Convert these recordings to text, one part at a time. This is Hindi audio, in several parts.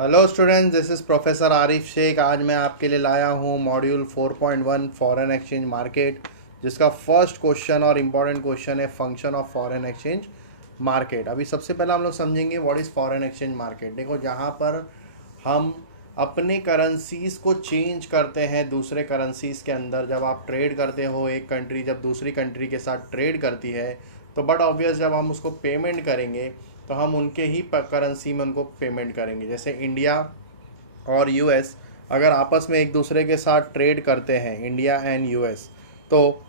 Hello students, this is professor Arif Shaikh. आज मैं आपके लिए लाया हूँ मॉड्यूल 4.1 फॉरेन एक्सचेंज मार्केट, जिसका फर्स्ट क्वेश्चन और इम्पॉर्टेंट क्वेश्चन है function of foreign exchange market. अभी सबसे पहले हम लोग समझेंगे what is foreign exchange market. देखो, जहाँ पर हम अपने करेंसीज को चेंज करते हैं दूसरे करेंसीज के अंदर। जब आप ट्रेड करते हो, एक कंट्री जब दूसरी कंट्री के साथ ट्रेड करती है, तो बट ऑब्वियस जब हम उसको पेमेंट करेंगे तो हम उनके ही करेंसी में उनको पेमेंट करेंगे। जैसे इंडिया और यूएस अगर आपस में एक दूसरे के साथ ट्रेड करते हैं, इंडिया एंड यूएस, तो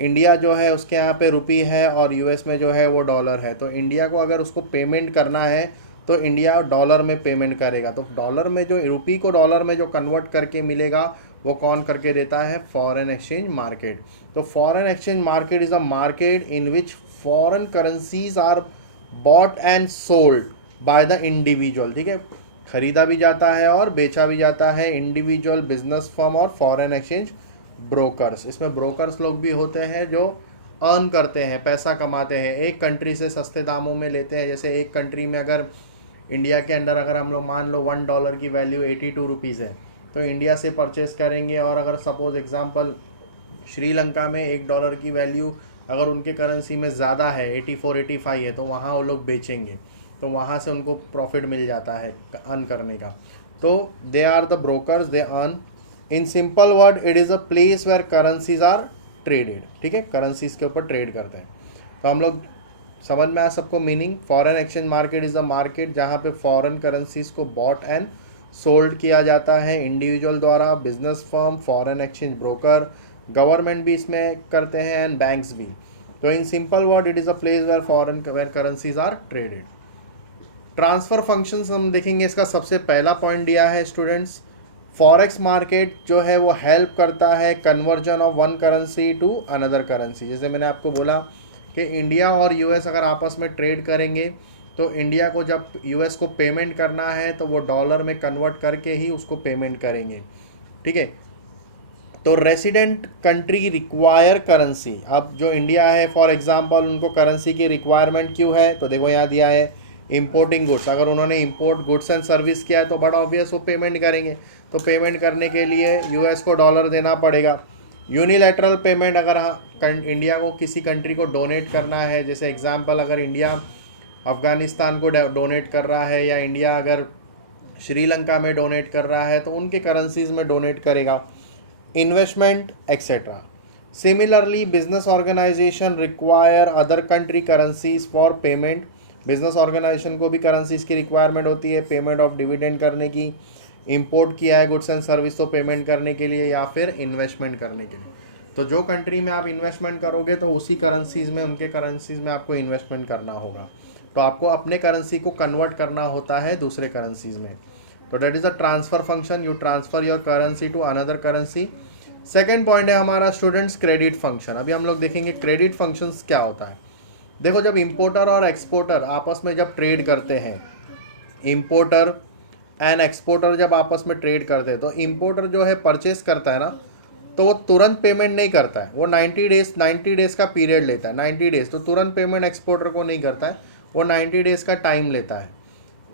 इंडिया जो है उसके यहाँ पे रुपी है और यूएस में जो है वो डॉलर है। तो इंडिया को अगर उसको पेमेंट करना है तो इंडिया डॉलर में पेमेंट करेगा। तो डॉलर में जो रुपी को डॉलर में जो कन्वर्ट करके मिलेगा वो कौन करके देता है? Foreign exchange market. तो foreign exchange market is a market in which foreign currencies are bought and sold by the individual. ठीक है, खरीदा भी जाता है और बेचा भी जाता है इंडिविजुअल, बिजनेस फर्म और फॉरेन एक्सचेंज ब्रोकर्स। इसमें ब्रोकर्स लोग भी होते हैं जो अर्न करते हैं, पैसा कमाते हैं, एक कंट्री से सस्ते दामों में लेते हैं। जैसे एक कंट्री में अगर इंडिया के अंदर अगर हम लोग मान लो $1 की वैल्यू 82 रुपीज़ है, तो इंडिया से परचेस करेंगे। और अगर सपोज एग्जांपल श्रीलंका में $1 की वैल्यू अगर उनके करेंसी में ज़्यादा है, 84 85 है, तो वहाँ वो लोग बेचेंगे, तो वहाँ से उनको प्रॉफिट मिल जाता है अर्न करने का। तो they are the brokers, they earn. In simple word, it is a place where currencies are traded. ठीक है, करेंसीज के ऊपर ट्रेड करते हैं। तो हम लोग समझ में आया सबको meaning. Foreign exchange market is a market जहाँ पे फॉरेन करेंसीज को बॉट एंड सोल्ड किया जाता है इंडिविजुअल द्वारा, business firm, foreign exchange broker, government भी इसमें करते हैं एंड बैंक्स भी। तो in simple word, it is a place where foreign where currencies are traded. Transfer functions हम देखेंगे। इसका सबसे पहला पॉइंट दिया है स्टूडेंट्स, फॉरेक्स मार्केट जो है वो हेल्प करता है conversion of one currency to another currency. जैसे मैंने आपको बोला कि इंडिया और यूएस अगर आपस में ट्रेड करेंगे तो इंडिया को जब यूएस को पेमेंट करना है तो वो डॉलर में कन्वर्ट करके ही उसको पेमेंट करेंगे। ठीक है, तो रेसिडेंट कंट्री रिक्वायर करेंसी। अब जो इंडिया है फॉर एग्जांपल, उनको करेंसी की रिक्वायरमेंट क्यों है? तो देखो यहाँ दिया है इंपोर्टिंग गुड्स। अगर उन्होंने इंपोर्ट गुड्स एंड सर्विस किया है तो बड़ा ऑब्वियस वो पेमेंट करेंगे। तो पेमेंट करने के लिए यूएस को डॉलर देना पड़ेगा। यूनिलैटरल पेमेंट, अगर इंडिया को किसी कंट्री को डोनेट करना है, जैसे एग्जांपल अगर इंडिया अफ़गानिस्तान को डोनेट कर रहा है या इंडिया अगर श्रीलंका में डोनेट कर रहा है, तो उनके करेंसीज में डोनेट करेगा। Investment etcetera. Similarly business organization require other country currencies for payment. Business organization को भी करेंसीज की रिक्वायरमेंट होती है पेमेंट ऑफ डिविडेंड करने की। इंपोर्ट किया है गुड्स एंड सर्विस तो पेमेंट करने के लिए या फिर इन्वेस्टमेंट करने के लिए। तो जो कंट्री में आप इन्वेस्टमेंट करोगे तो उसी करेंसीज में, उनके करेंसीज में आपको इन्वेस्टमेंट करना होगा। तो आपको अपने करेंसी को कन्वर्ट करना होता है दूसरे करेंसीज में। तो that is a transfer function, you transfer your currency to another currency. Second point है हमारा स्टूडेंट्स क्रेडिट फंक्शन। अभी हम लोग देखेंगे क्रेडिट फंक्शंस क्या होता है। देखो, जब इंपोर्टर और एक्सपोर्टर आपस में जब ट्रेड करते हैं, इंपोर्टर एंड एक्सपोर्टर जब आपस में ट्रेड करते हैं, तो इंपोर्टर जो है परचेस करता है ना, तो वो तुरंत पेमेंट नहीं करता है। वो 90 डेज का पीरियड लेता है। 90 डेज तो तुरंत पेमेंट एक्सपोर्टर को नहीं करता है, वो 90 डेज का टाइम लेता है।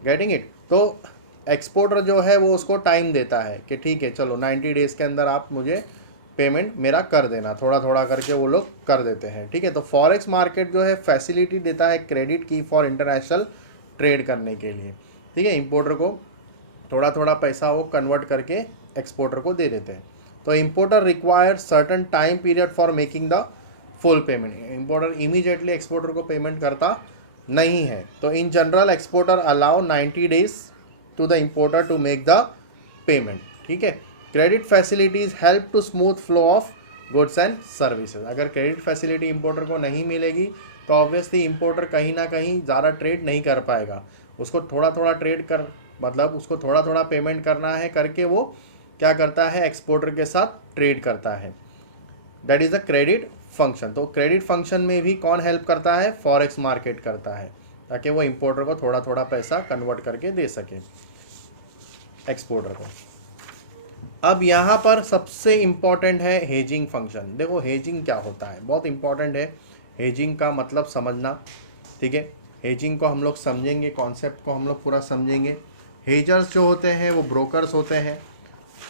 Getting it? तो एक्सपोर्टर जो है वो उसको टाइम देता है कि ठीक है, चलो 90 डेज़ के अंदर आप मुझे पेमेंट मेरा कर देना। थोड़ा थोड़ा करके वो लोग कर देते हैं। ठीक है, तो फॉरेक्स मार्केट जो है फैसिलिटी देता है क्रेडिट की फॉर इंटरनेशनल ट्रेड करने के लिए। ठीक है, इंपोर्टर को थोड़ा थोड़ा पैसा वो कन्वर्ट करके एक्सपोर्टर को दे देते हैं। तो importer require certain time period for making the full payment. Importer immediately exporter को पेमेंट करता नहीं है। तो in general exporter allow 90 days to the importer to make the payment. ठीक है, credit facilities help to smooth flow of goods and services. Credit facility फैसिलिटी इंपोर्टर को नहीं मिलेगी तो ऑब्वियसली इंपोर्टर कहीं ना कहीं ज़्यादा ट्रेड नहीं कर पाएगा। उसको थोड़ा थोड़ा ट्रेड कर, मतलब उसको थोड़ा थोड़ा पेमेंट करना है, करके वो क्या करता है, एक्सपोर्टर के साथ ट्रेड करता है। That is a credit function. तो क्रेडिट फंक्शन में भी कौन हेल्प करता है? फॉरेक्स मार्केट करता है, ताकि वो इंपोर्टर को थोड़ा थोड़ा पैसा कन्वर्ट करके दे सके एक्सपोर्टर को। अब यहाँ पर सबसे इम्पॉर्टेंट है हेजिंग फंक्शन। देखो हेजिंग क्या होता है, बहुत इंपॉर्टेंट है हेजिंग का मतलब समझना। ठीक है, हेजिंग को हम लोग समझेंगे, कॉन्सेप्ट को हम लोग पूरा समझेंगे। हेजर्स जो होते हैं वो ब्रोकर्स होते हैं,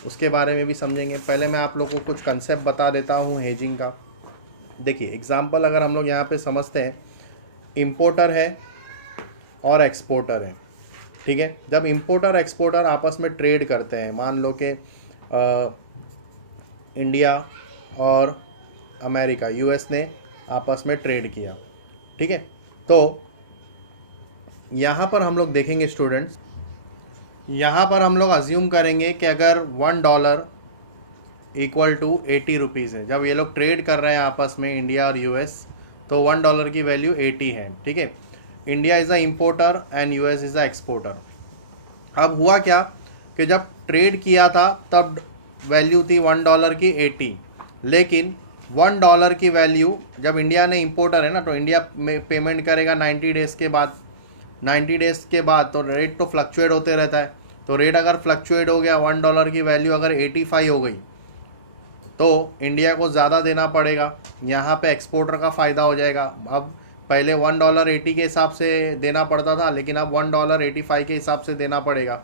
उसके बारे में भी समझेंगे। पहले मैं आप लोगों को कुछ कंसेप्ट बता देता हूँ हेजिंग का। देखिए एग्जांपल अगर हम लोग यहाँ पे समझते हैं, इंपोर्टर है और एक्सपोर्टर है, ठीक है। जब इंपोर्टर एक्सपोर्टर आपस में ट्रेड करते हैं, मान लो कि इंडिया और अमेरिका, यूएस ने आपस में ट्रेड किया, ठीक है। तो यहाँ पर हम लोग देखेंगे स्टूडेंट्स, यहाँ पर हम लोग अज्यूम करेंगे कि अगर $1 इक्वल टू 80 रुपीज़ है, जब ये लोग ट्रेड कर रहे हैं आपस में इंडिया और यूएस, तो $1 की वैल्यू 80 है, ठीक है। India is a importer and US is a exporter. अब हुआ क्या कि जब ट्रेड किया था तब वैल्यू थी $1 की 80, लेकिन $1 की वैल्यू जब इंडिया ने इम्पोर्टर है ना, तो इंडिया में पेमेंट करेगा 90 डेज़ के बाद। 90 डेज़ के बाद तो रेट तो फ्लक्चुएट होते रहता है, तो रेट अगर फ्लक्चुएट हो गया, $1 की वैल्यू अगर 85 हो गई, तो इंडिया को ज़्यादा देना पड़ेगा। यहाँ पे एक्सपोर्टर का फ़ायदा हो जाएगा। अब पहले $1.80 के हिसाब से देना पड़ता था, लेकिन अब $1.85 के हिसाब से देना पड़ेगा।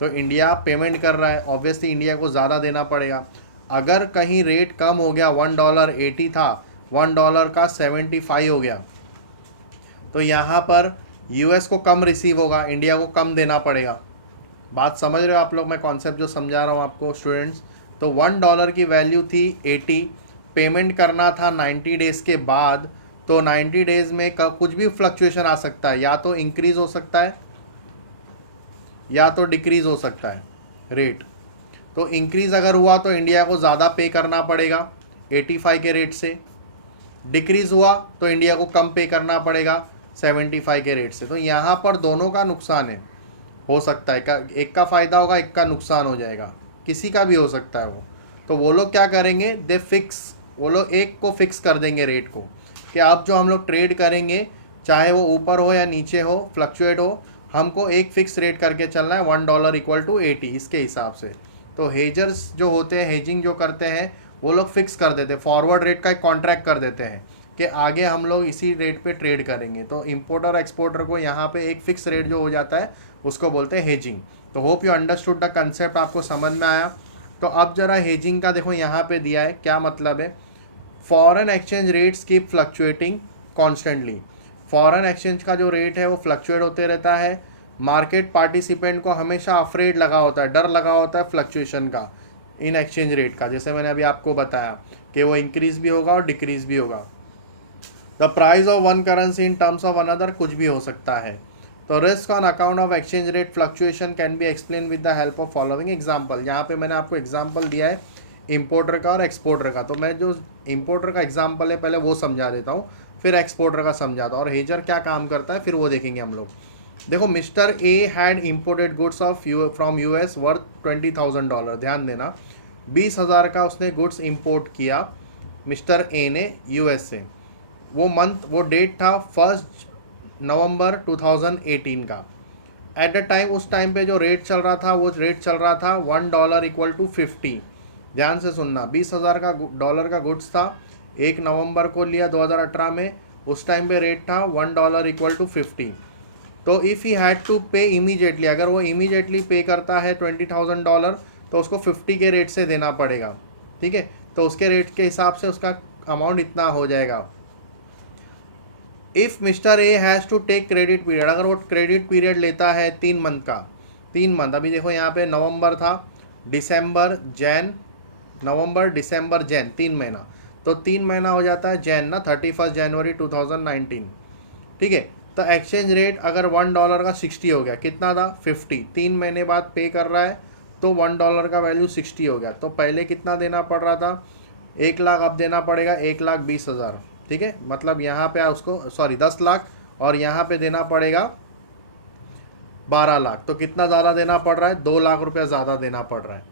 तो इंडिया पेमेंट कर रहा है, ऑब्वियसली इंडिया को ज़्यादा देना पड़ेगा। अगर कहीं रेट कम हो गया, $1.80 था, $1 का 75 हो गया, तो यहाँ पर यूएस को कम रिसीव होगा, इंडिया को कम देना पड़ेगा। बात समझ रहे हो आप लोग, मैं कॉन्सेप्ट जो समझा रहा हूँ आपको स्टूडेंट्स। तो $1 की वैल्यू थी 80, पेमेंट करना था 90 डेज़ के बाद। तो 90 डेज़ में कुछ भी फ्लक्चुएशन आ सकता है, या तो इंक्रीज़ हो सकता है या तो डिक्रीज़ हो सकता है रेट। तो इंक्रीज़ अगर हुआ तो इंडिया को ज़्यादा पे करना पड़ेगा 85 के रेट से, डिक्रीज़ हुआ तो इंडिया को कम पे करना पड़ेगा 75 के रेट से। तो यहाँ पर दोनों का नुकसान है, हो सकता है एक का फ़ायदा होगा, एक का नुकसान हो जाएगा, किसी का भी हो सकता है वो। तो वो लोग क्या करेंगे, वो लोग एक को फिक्स कर देंगे रेट को, कि अब जो हम लोग ट्रेड करेंगे, चाहे वो ऊपर हो या नीचे हो, फ्लक्चुएट हो, हमको एक फिक्स रेट करके चलना है, $1 इक्वल टू 80, इसके हिसाब से। तो हेजर्स जो होते हैं, हेजिंग जो करते हैं, वो लोग फिक्स कर देते हैं, फॉरवर्ड रेट का एक कॉन्ट्रैक्ट कर देते हैं कि आगे हम लोग इसी रेट पे ट्रेड करेंगे। तो इंपोर्टर एक्सपोर्टर को यहाँ पे एक फिक्स रेट जो हो जाता है उसको बोलते हैं हेजिंग। तो hope you understood the concept, आपको समझ में आया। तो अब जरा हेजिंग का देखो यहाँ पे दिया है, क्या मतलब है। Foreign exchange rates keep fluctuating constantly. Foreign exchange का जो रेट है वो फ्लक्चुएट होते रहता है। मार्केट पार्टिसिपेंट को हमेशा अफ्रेड लगा होता है, डर लगा होता है फ्लक्चुएशन का, इन एक्सचेंज रेट का, जैसे मैंने अभी आपको बताया कि वो इंक्रीज़ भी होगा और डिक्रीज़ भी होगा। The price of one currency in terms of another, कुछ भी हो सकता है। तो risk on account of exchange rate fluctuation can be explain with the help of following example. यहाँ पे मैंने आपको एग्जांपल दिया है इंपोर्टर का और एक्सपोर्टर का। तो मैं जो इंपोर्टर का एग्जांपल है पहले वो समझा देता हूँ, फिर एक्सपोर्टर का समझाता हूँ, और हेजर क्या काम करता है फिर वो देखेंगे हम लोग। देखो, mister A had imported goods from US worth $20,000। ध्यान देना, 20,000 का उसने गुड्स इंपोर्ट किया मिस्टर ए ने यूएस से। वो डेट था 1 नवंबर 2018 का। एट द टाइम, उस टाइम पे जो रेट चल रहा था वो रेट चल रहा था $1 इक्वल टू 50। ध्यान से सुनना, 20,000 का डॉलर का गुड्स था, 1 नवंबर को लिया 2018 में, उस टाइम पे रेट था $1 इक्वल टू 50। तो if he had to pay immediately, अगर वो इमीडिएटली पे करता है $20,000, तो उसको 50 के रेट से देना पड़ेगा, ठीक है। तो उसके रेट के हिसाब से उसका अमाउंट इतना हो जाएगा। If mister A has to take credit period, अगर वो क्रेडिट पीरियड लेता है 3 मंथ का, 3 मंथ, अभी देखो यहाँ पे नवंबर था, नवंबर दिसंबर जैन, 3 महीना, तो 3 महीना हो जाता है जैन ना, 31 जनवरी 2019, ठीक है। तो एक्सचेंज रेट अगर $1 का 60 हो गया, कितना था 50, 3 महीने बाद पे कर रहा है, तो $1 का वैल्यू 60 हो गया। तो पहले कितना देना पड़ रहा था, 1 लाख, अब देना पड़ेगा 1,20,000, ठीक है। मतलब यहाँ पे उसको 10 लाख, और यहाँ पे देना पड़ेगा 12 लाख। तो कितना ज़्यादा देना पड़ रहा है, 2 लाख रुपया ज़्यादा देना पड़ रहा है।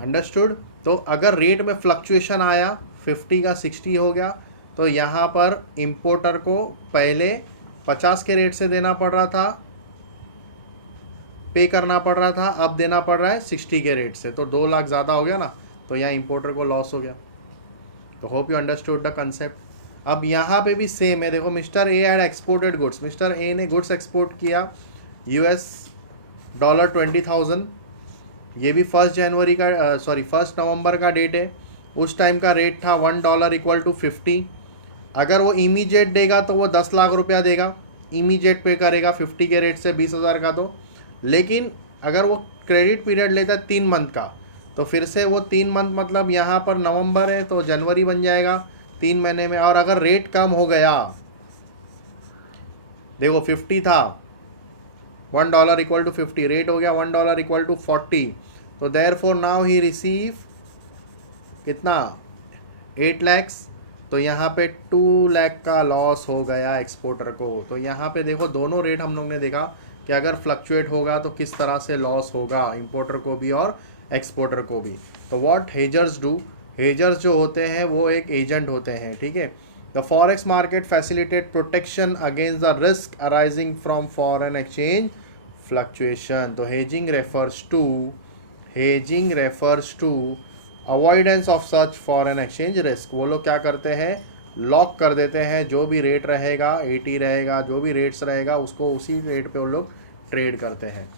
अंडरस्टूड। तो अगर रेट में फ्लक्चुएशन आया, 50 का 60 हो गया, तो यहाँ पर इंपोर्टर को पहले 50 के रेट से देना पड़ रहा था, पे करना पड़ रहा था, अब देना पड़ रहा है 60 के रेट से, तो 2 लाख ज़्यादा हो गया ना, तो यहाँ इंपोर्टर को लॉस हो गया। तो hope you understood the concept. अब यहाँ पे भी सेम है, देखो, mister A had exported goods, mister A ने गुड्स एक्सपोर्ट किया यूएस $20,000, ये भी 1 जनवरी का 1 नवंबर का डेट है। उस टाइम का रेट था $1 इक्वल टू 50। अगर वो इमीडिएट देगा तो वो 10 लाख रुपया देगा, इमीडिएट पे करेगा 50 के रेट से 20,000 का। तो लेकिन अगर वो क्रेडिट पीरियड लेता है 3 मंथ का, तो फिर से वो 3 मंथ मतलब यहाँ पर नवंबर है तो जनवरी बन जाएगा 3 महीने में। और अगर रेट कम हो गया, देखो 50 था, $1 इक्वल टू 50, रेट हो गया $1 इक्वल टू 40, तो therefore now he receive कितना 8 लैक्स। तो यहाँ पे 2 लाख का लॉस हो गया एक्सपोर्टर को। तो यहाँ पे देखो दोनों रेट हम लोग ने देखा कि अगर फ्लक्चुएट होगा तो किस तरह से लॉस होगा इंपोर्टर को भी और एक्सपोर्टर को भी। तो व्हाट हेजर्स डू, हेजर्स जो होते हैं वो एक एजेंट होते हैं, ठीक है। The forex market facilitate protection against the risk arising from foreign exchange fluctuation. तो hedging refers to avoidance of such foreign exchange risk. वो लोग क्या करते हैं, लॉक कर देते हैं, जो भी रेट रहेगा 80 रहेगा, जो भी रेट्स रहेगा उसको उसी रेट पे वो लोग ट्रेड करते हैं,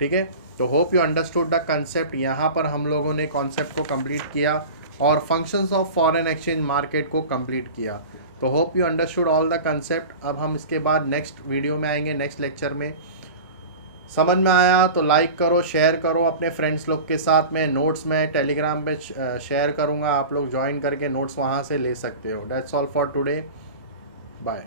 ठीक है। तो hope you understood the concept. यहाँ पर हम लोगों ने कॉन्सेप्ट को कंप्लीट किया और functions of foreign exchange market को कंप्लीट किया। तो hope you understood all the concept. अब हम इसके बाद नेक्स्ट वीडियो में आएंगे, नेक्स्ट लेक्चर में। समझ में आया तो लाइक करो, शेयर करो अपने फ्रेंड्स लोग के साथ में। नोट्स में टेलीग्राम पे शेयर करूँगा, आप लोग ज्वाइन करके नोट्स वहाँ से ले सकते हो। That's all for today, bye.